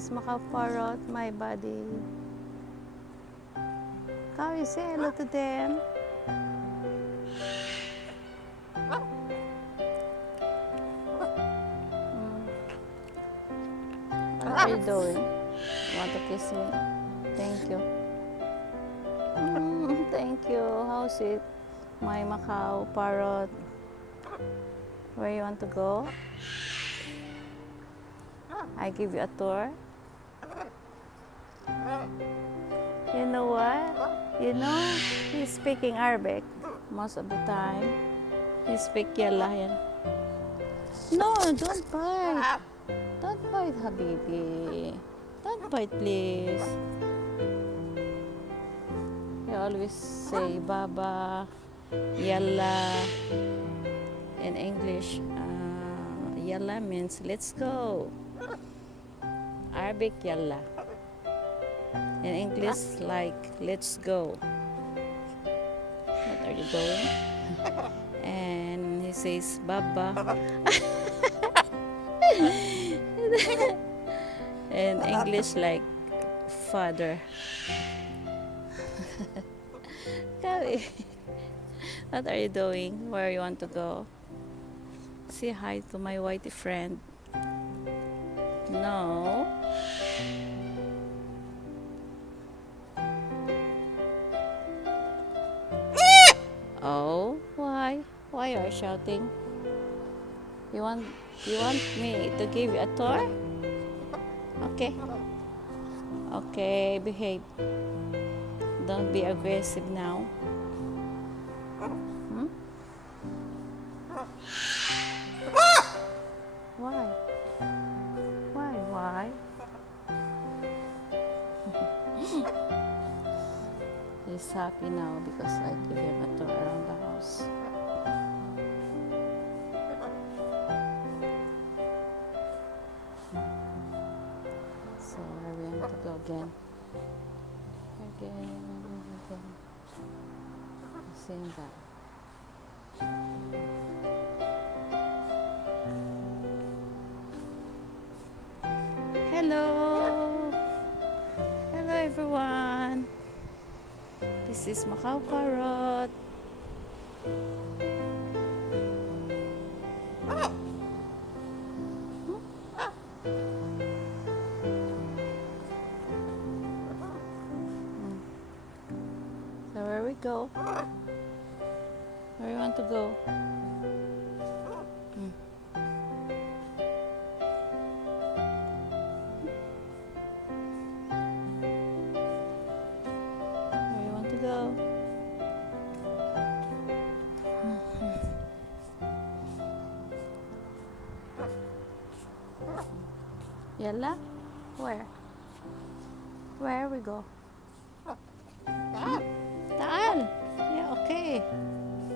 is Macaw parrot, my buddy. Come, you say hello to them. What are you doing? Want to kiss me? Thank you. Thank you. How's it, my Macaw parrot? Where you want to go? I give you a tour. You know what? You know, he's speaking Arabic most of the time. He speak yalla. No, don't bite. Don't bite, Habibi. Don't bite, please. He always say Baba, Yalla. In English, Yalla means let's go. Arabic, Yalla. In English, like let's go. What are you going? And he says Baba. In English, like father. What are you doing? Where you want to go? Say hi to my whitey friend. No. Oh, why? Why are you shouting? You want me to give you a tour? Okay. Okay, behave. Don't be aggressive now. Why? Why? He's happy now because I give him a tour around the house. So where we want to go again? Again. Same that. Hello! Hello everyone! This is Macaw parrot. So where we go? Where you want to go? Go. Yalla? Where? Where we go? Taal. Yeah, okay.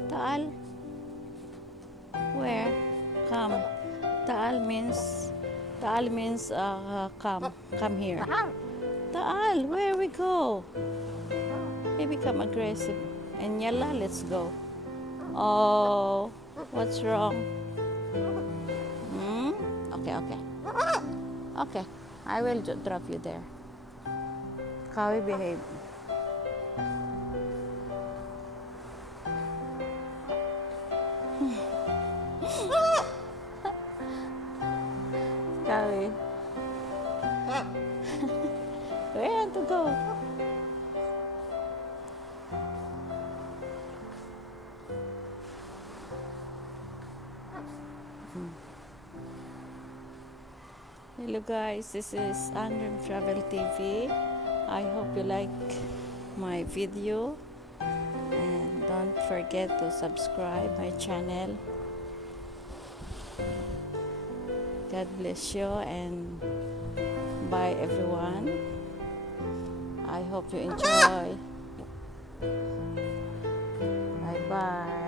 Taal. Where? Come. Taal means come. Come here. Taal, where we go? They become aggressive. And yalla, let's go. Oh, what's wrong? Okay. Okay, I will drop you there. Kawi, behave. Kawi. Where you want to go? Hello guys, this is Andrew Travel TV. I hope you like my video and don't forget to subscribe my channel. God bless you and bye everyone. I hope you enjoy. Bye bye.